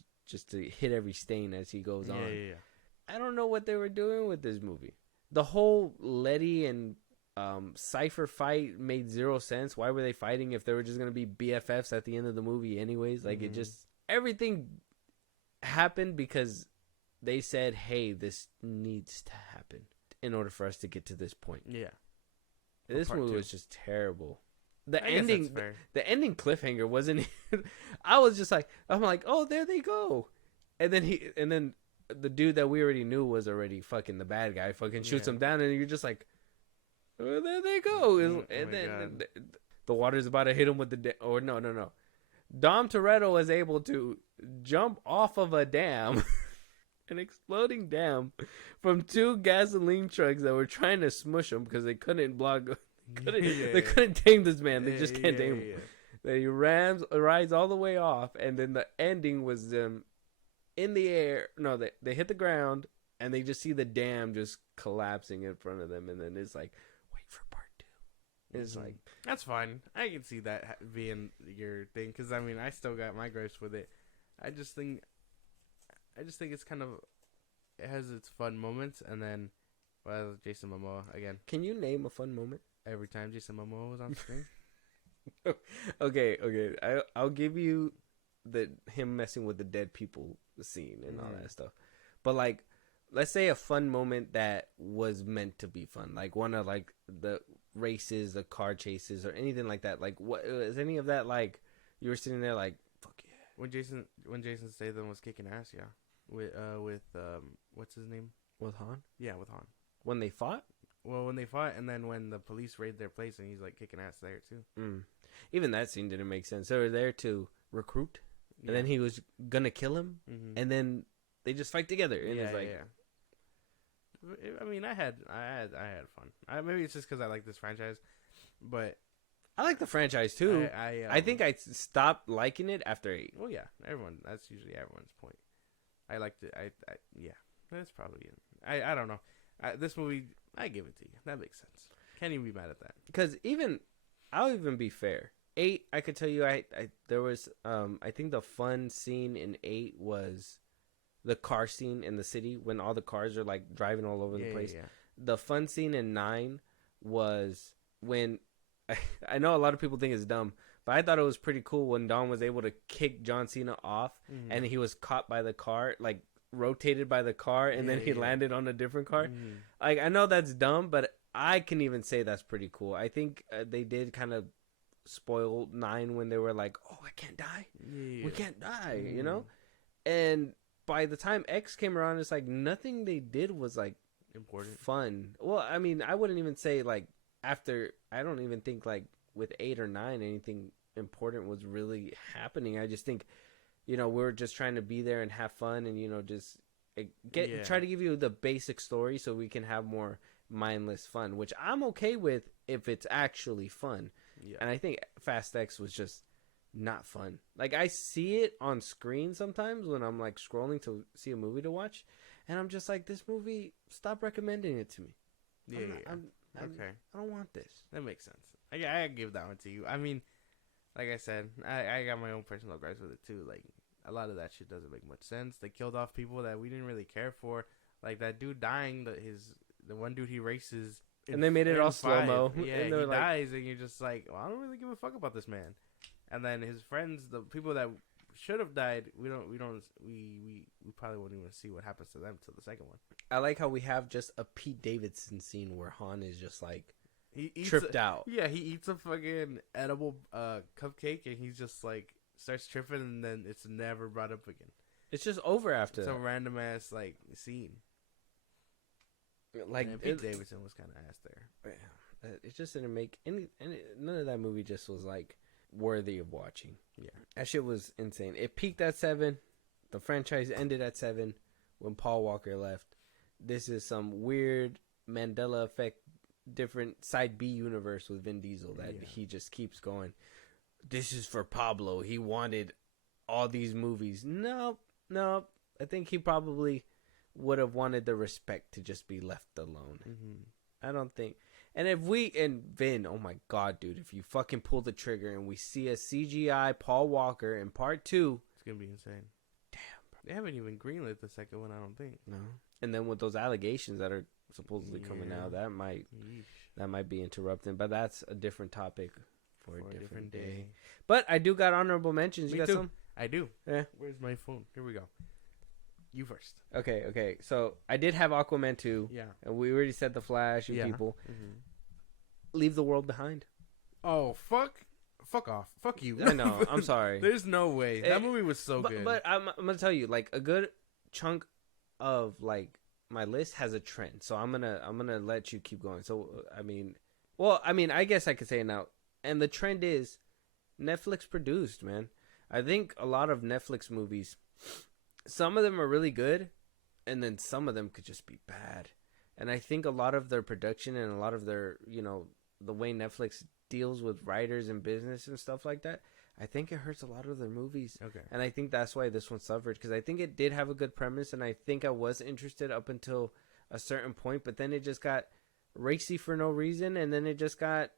to hit every stain as he goes on. Yeah. I don't know what they were doing with this movie. The whole Letty and Cypher fight made zero sense. Why were they fighting if they were just going to be BFFs at the end of the movie anyways? It just, everything happened because they said, hey, this needs to happen in order for us to get to this point. Yeah. This movie was just terrible. The ending cliffhanger wasn't I was just I'm like, oh, there they go. And then the dude that we already knew was already fucking the bad guy fucking shoots him down, and you're just like, oh, there they go. And then the water's about to hit him with no. Dom Toretto was able to jump off of a dam, an exploding dam, from two gasoline trucks that were trying to smush him because they couldn't block. They couldn't tame this man. They just can't tame him. Yeah. Then he rides all the way off, and then the ending was them in the air. No, they hit the ground, and they just see the dam just collapsing in front of them, and then it's like, wait for part 2. It's like, that's fine. I can see that being your thing, because I still got my gripes with it. I just think it's kind of, it has its fun moments, and then Jason Momoa again. Can you name a fun moment? Every time Jason Momoa was on screen. Okay. I'll give you him messing with the dead people scene and all that stuff. But like, let's say a fun moment that was meant to be fun, like one of like the races, the car chases, or anything like that. Like, what is any of that? Like, you were sitting there like, fuck yeah. When Jason Statham was kicking ass, yeah, with what's his name? With Han? Yeah, with Han. When they fought? Well, when they fought, and then when the police raid their place, and he's like kicking ass there too. Even that scene didn't make sense. They were there to recruit, and then he was gonna kill him, and then they just fight together. And it's like, I mean, I had fun. Maybe it's just because I like this franchise, but I like the franchise too. I think I stopped liking it after 8. Well, yeah, that's usually everyone's point. I liked it. Yeah, that's probably it. I don't know. This movie, I give it to you. That makes sense. Can't even be mad at that. Because I'll even be fair. 8, I could tell you, there was, I think the fun scene in 8 was the car scene in the city when all the cars are like driving all over the place. Yeah. The fun scene in 9 was when, I know a lot of people think it's dumb, but I thought it was pretty cool when Dom was able to kick John Cena off and he was caught by the car, like rotated by the car, and then he landed on a different car. Like, I know that's dumb, but I can even say that's pretty cool. I think they did kind of spoil 9 when they were like, oh, I can't die. We can't die, you know? And by the time X came around, it's like nothing they did was like important, fun. Well, I mean, I wouldn't even say like after. I don't even think like with 8 or 9 anything important was really happening. I just think, you know, we're just trying to be there and have fun, and you know, just try to give you the basic story so we can have more mindless fun, which I'm okay with if it's actually fun. Yeah. And I think Fast X was just not fun. Like, I see it on screen sometimes when I'm like scrolling to see a movie to watch, and I'm just like, this movie, stop recommending it to me. Okay. I don't want this. That makes sense. I give that one to you. I mean, like I said, I got my own personal gripes with it too. Like, a lot of that shit doesn't make much sense. They killed off people that we didn't really care for. Like that dude dying, the one dude he races, and they made it all slow mo. Yeah, and he dies, and you're just like, well, I don't really give a fuck about this man. And then his friends, the people that should have died, we probably won't even see what happens to them till the second one. I like how we have just a Pete Davidson scene where Han is just like he tripped out. Yeah, he eats a fucking edible cupcake, and he's just like starts tripping, and then it's never brought up again. It's just over after some random ass like scene. Like Pete Davidson was kind of ass there. Yeah, it just didn't make any. None of that movie just was like worthy of watching. Yeah, that shit was insane. It peaked at 7. The franchise ended at 7 when Paul Walker left. This is some weird Mandela effect, different side B universe with Vin Diesel that he just keeps going. This is for Pablo. He wanted all these movies. No. I think he probably would have wanted the respect to just be left alone. I don't think. And Vin, oh my god, dude, if you fucking pull the trigger and we see a CGI Paul Walker in part 2, it's gonna be insane. Damn, bro. They haven't even greenlit the second one, I don't think. No. And then with those allegations that are supposedly coming out, that might be interrupting. But that's a different topic for a different day. But I do got honorable mentions. You got some? I do. Yeah. Where's my phone? Here we go. You first. Okay. So I did have Aquaman 2. Yeah. And we already said The Flash, people. Leave the World Behind. Oh, fuck off. Fuck you. I know. I'm sorry. There's no way. That movie was so good. But I'm going to tell you, like, a good chunk of, like, my list has a trend. So I'm going to let you keep going. So, I guess I could say it now. And the trend is Netflix produced, man. I think a lot of Netflix movies, some of them are really good, and then some of them could just be bad. And I think a lot of their production and a lot of their, you know, the way Netflix deals with writers and business and stuff like that, I think it hurts a lot of their movies. Okay. And I think that's why this one suffered, because I think it did have a good premise, and I think I was interested up until a certain point, but then it just got racy for no reason, and then it just got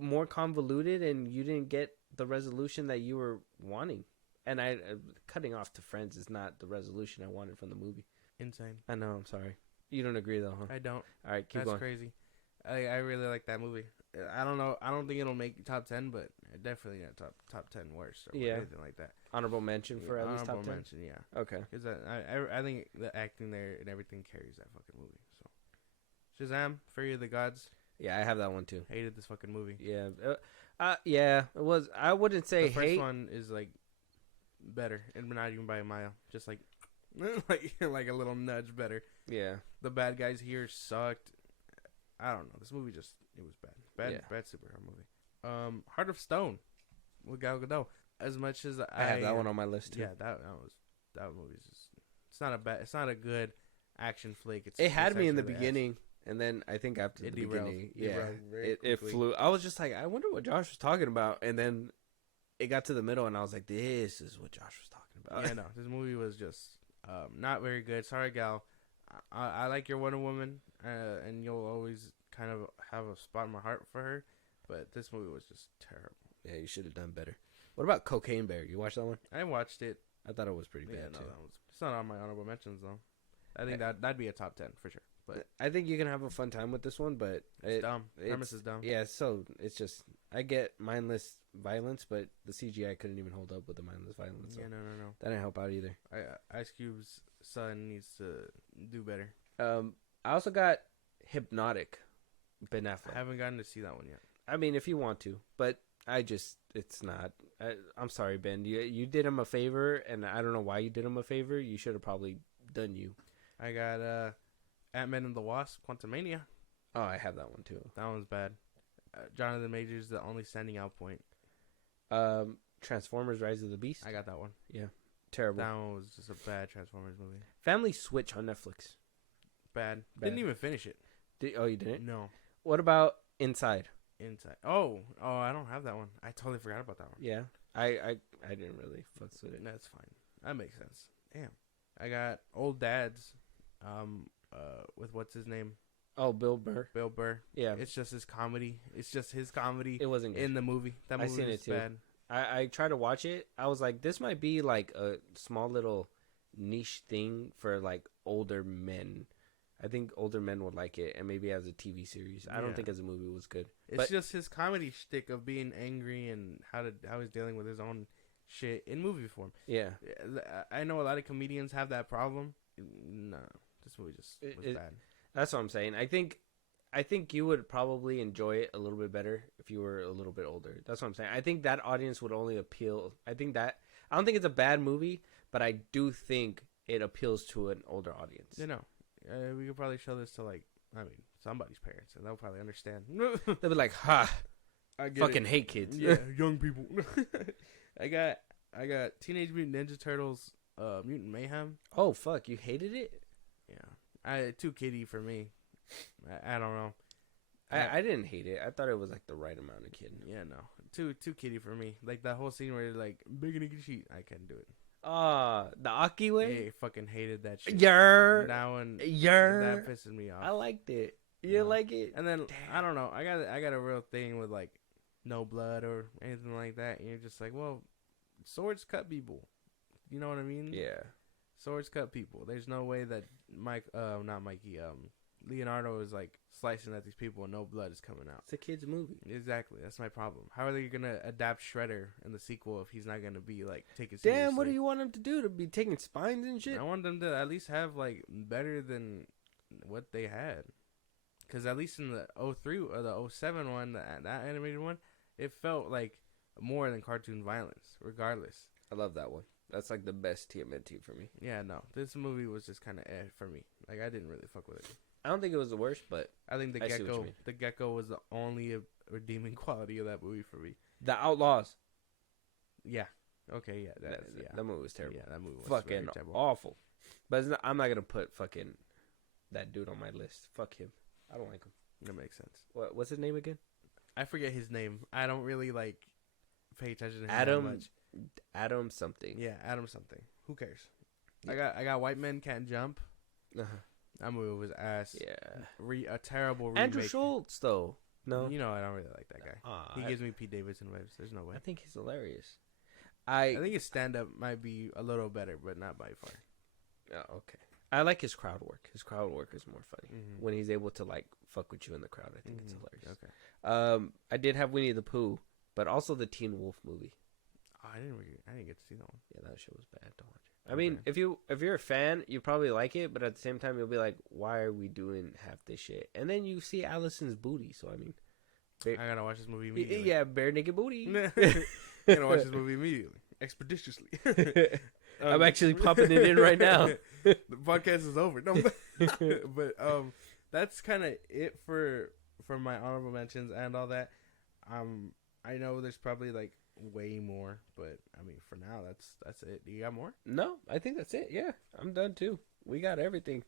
more convoluted, and you didn't get the resolution that you were wanting. And cutting off to friends is not the resolution I wanted from the movie. Insane. I know. I'm sorry. You don't agree though, huh? I don't. All right, keep going. That's crazy. I really like that movie. I don't know. I don't think it'll make top 10, but definitely not top 10 worst or anything like that. Honorable mention for at least top 10? mention, yeah. Okay. Because I think the acting there and everything carries that fucking movie. So, Shazam, Fury of the Gods. Yeah, I have that one too. Hated this fucking movie. Yeah. Yeah, it was. I wouldn't say the first hate. one is like better, and not even by a mile. Just like like a little nudge better. Yeah. The bad guys here sucked. I don't know. This movie just it was bad. Bad superhero movie. Heart of Stone with Gal Gadot. As much as I have that one on my list too. Yeah, that movie's just it's not a good action flick. It had me in the beginning, and then I think after the beginning, it flew. I was just like, I wonder what Josh was talking about, and then it got to the middle, and I was like, this is what Josh was talking about. Yeah, no, this movie was just not very good. Sorry, Gal. I like your Wonder Woman, and you'll always kind of have a spot in my heart for her, but this movie was just terrible. Yeah, you should have done better. What about Cocaine Bear? You watched that one? I watched it. I thought it was pretty bad too. It's not on my honorable mentions though. I think that'd be a top 10 for sure. But I think you can have a fun time with this one, but it's dumb. Premise is dumb. Yeah, so it's just I get mindless violence, but the CGI couldn't even hold up with the mindless violence. So yeah, no. That didn't help out either. Ice Cube's son needs to do better. I also got Hypnotic, Ben Affleck. I haven't gotten to see that one yet. I mean, if you want to, but it's not. I'm sorry, Ben. You did him a favor, and I don't know why you did him a favor. You should have probably done you. I got Ant-Man and the Wasp, Quantumania. Oh, I have that one too. That one's bad. Jonathan Majors, the only standing out point. Transformers: Rise of the Beast. I got that one. Yeah, terrible. That one was just a bad Transformers movie. Family Switch on Netflix. Bad. Didn't even finish it. Oh, you didn't? No. What about Inside? Oh, I don't have that one. I totally forgot about that one. Yeah, I didn't really fucks with it. That's fine. That makes sense. Damn. I got Old Dads, with what's his name? Oh, Bill Burr. Bill Burr. Yeah. It's just his comedy. It wasn't good. in the movie. That movie seen was it too. bad. I tried to watch it. I was like, this might be like a small little niche thing for like older men. I think older men would like it, and maybe as a TV series. I don't think as a movie it was good. It's just his comedy shtick of being angry and how he's dealing with his own shit in movie form. Yeah. I know a lot of comedians have that problem. No, this movie just was bad. That's what I'm saying. I think you would probably enjoy it a little bit better if you were a little bit older. That's what I'm saying. I think that audience would only appeal. I don't think it's a bad movie, but I do think it appeals to an older audience. You know. We could probably show this to somebody's parents, and they'll probably understand. They'll be like, "Ha, I fucking hate kids." Yeah, young people. I got Teenage Mutant Ninja Turtles, Mutant Mayhem. Oh fuck, you hated it? Yeah, too kiddie for me. I don't know. I didn't hate it. I thought it was like the right amount of kid. Yeah, no, too kiddie for me. Like that whole scene where they're like big and sheet. I couldn't do it. The Aki way? I fucking hated that shit. That one. That pissed me off. I liked it. You like it? And then, I don't know. I got a real thing with, like, no blood or anything like that. And you're just like, well, swords cut people. You know what I mean? Yeah. Swords cut people. There's no way that Leonardo is, like, slicing at these people and no blood is coming out. It's a kid's movie. Exactly. That's my problem. How are they going to adapt Shredder in the sequel if he's not going to be, like, taken seriously? Damn, what do you want him to do? To be taking spines and shit? I want them to at least have, like, better than what they had. Because at least in the 03 or the 07 one, that animated one, it felt like more than cartoon violence, regardless. I love that one. That's, like, the best TMNT for me. Yeah, no. This movie was just kind of for me. Like, I didn't really fuck with it. I don't think it was the worst, but I think the gecko was the only redeeming quality of that movie for me. The Outlaws. Yeah. Okay. Yeah. That movie was terrible. Yeah, that movie was fucking awful. But I'm not gonna put fucking that dude on my list. Fuck him. I don't like him. That makes sense. What's his name again? I forget his name. I don't really like pay attention to him Adam that much. Adam something. Yeah, Adam something. Who cares? Yeah. I got White Men Can't Jump. Uh-huh. That movie was ass. Yeah. A terrible remake. Andrew Schultz, though. No. You know, I don't really like that guy. He gives me Pete Davidson vibes. There's no way. I think he's hilarious. I think his stand-up might be a little better, but not by far. Oh, okay. I like his crowd work. His crowd work is more funny. Mm-hmm. When he's able to, like, fuck with you in the crowd. I think it's hilarious. Okay. I did have Winnie the Pooh, but also the Teen Wolf movie. Oh, I didn't get to see that one. Yeah, that shit was bad. Don't watch it. I mean, if you're a fan, you probably like it, but at the same time, you'll be like, why are we doing half this shit? And then you see Allison's booty, so I mean, I gotta watch this movie immediately. Yeah, bare naked booty. I gotta watch this movie immediately, expeditiously. I'm actually popping it in right now. The podcast is over. No, but that's kind of it for my honorable mentions and all that. I know there's probably like way more, but I mean, for now, that's it. Do you got more? No, I think that's it. Yeah, I'm done too. We got everything.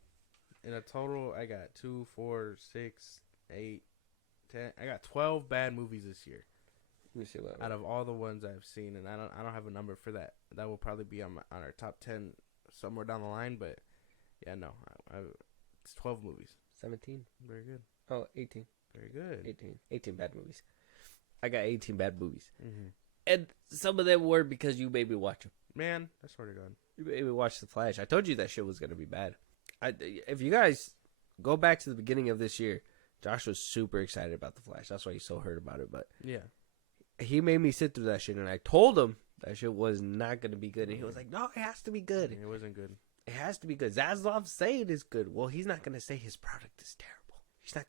In a total, I got 2, 4, 6, 8, 10. I got 12 bad movies this year. Let me see what out of all the ones I've seen, and I don't have a number for that. That will probably be on our top 10 somewhere down the line. But yeah, no, it's 12 movies. 17. Very good. Oh, 18. Very good. 18 bad movies. I got 18 bad movies. Mm-hmm. And some of them were because you made me watch them. Man, I swear to God. You made me watch The Flash. I told you that shit was going to be bad. If you guys go back to the beginning of this year, Josh was super excited about The Flash. That's why he's so hurt about it. But yeah, he made me sit through that shit, and I told him that shit was not going to be good. And he was like, no, it has to be good. It wasn't good. It has to be good. Zaslav's saying it's good. Well, he's not going to say his product is terrible. He's not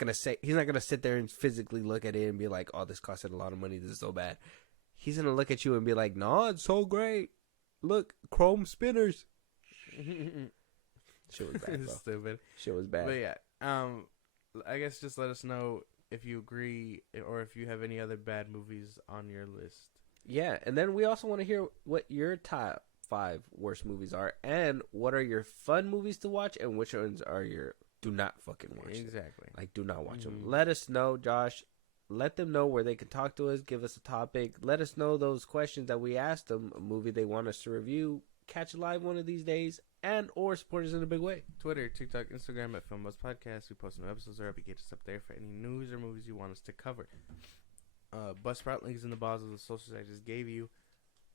going to sit there and physically look at it and be like, oh, this costed a lot of money. This is so bad. He's going to look at you and be like, no, it's so great. Look, chrome spinners. Shit was bad, bro. Stupid. Shit was bad. But yeah, I guess just let us know if you agree or if you have any other bad movies on your list. Yeah, and then we also want to hear what your top 5 worst movies are, and what are your fun movies to watch, and which ones are your do not fucking watch. Exactly. Like, do not watch them. Let us know, Josh. Let them know where they can talk to us. Give us a topic. Let us know those questions that we asked them. A movie they want us to review. Catch a live one of these days. And or support us in a big way. Twitter, TikTok, Instagram at FIlmBros Podcast. We post new episodes there. Get us up there for any news or movies you want us to cover. Buzzsprout links in the bottom of the socials I just gave you.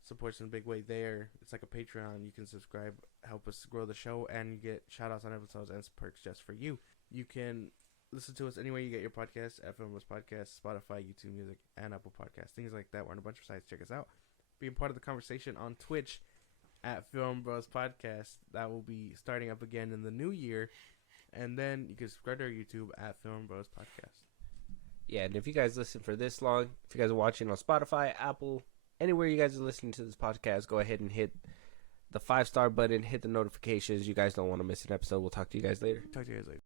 Supports in a big way there. It's like a Patreon. You can subscribe, help us grow the show, and get shout outs on episodes and perks just for you. You can listen to us anywhere you get your podcasts at FIlmBros Podcast, Spotify, YouTube Music, and Apple Podcasts. Things like that. We're on a bunch of sites. Check us out. Being part of the conversation on Twitch at FIlmBros Podcast. That will be starting up again in the new year. And then you can subscribe to our YouTube at FIlmBros Podcast. Yeah, and if you guys listen for this long, if you guys are watching on Spotify, Apple, anywhere you guys are listening to this podcast, go ahead and hit the 5-star button, hit the notifications. You guys don't want to miss an episode. We'll talk to you guys later. Talk to you guys later.